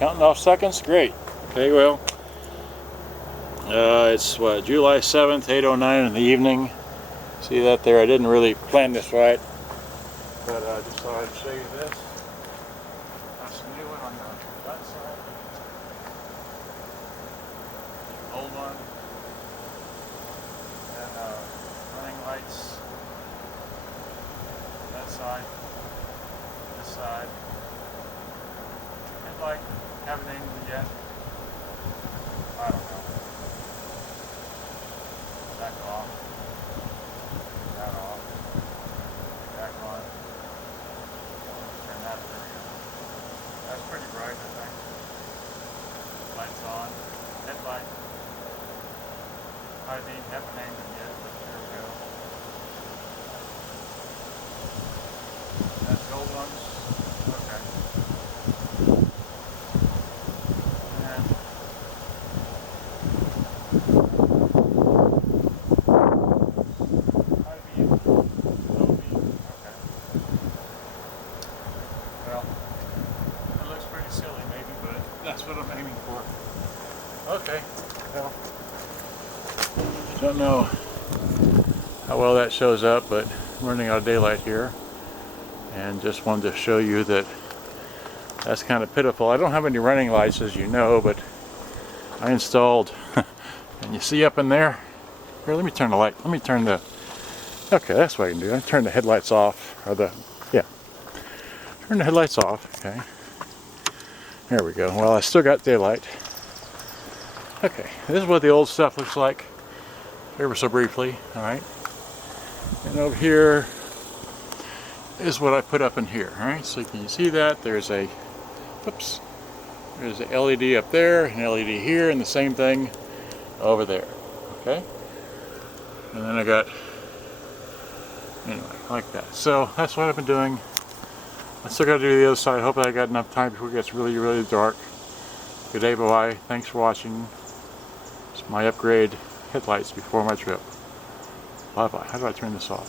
Counting off seconds? Great. Okay, well, it's what, July 7th, 8:09 in the evening. See that there? I didn't really plan this right, but I just thought I'd show you this. That's a new one on the front side. Old one. And running lights. That side. This side. Headlight. Haven't named it yet. I don't know. Back off. That off. Back on. Turn that there. That's pretty bright, I think. Lights on. Headlight. I haven't named it yet, but here we go. That's the old ones. Okay. And okay. Well, it looks pretty silly maybe, but that's what I'm aiming for. Okay. Well, I don't know how well that shows up, but I'm running out of daylight here, and just wanted to show you that that's kind of pitiful. I don't have any running lights, as you know, but I installed, and you see up in there, here, let me turn the light, let me turn the, okay, that's what I can do. I turn the headlights off, or turn the headlights off, okay. There we go. Well, I still got daylight. Okay, this is what the old stuff looks like, ever so briefly, alright. And over here is what I put up in here, alright. So can you see that? There's a, whoops, there's an LED up there, an LED here, and the same thing over there, okay. And then I got, anyway, like that. So that's what I've been doing. I still got to do the other side. I hope I got enough time before it gets really, really dark. Good day, bye-bye. Thanks for watching. It's my upgrade headlights before my trip. Bye-bye. How do I turn this off?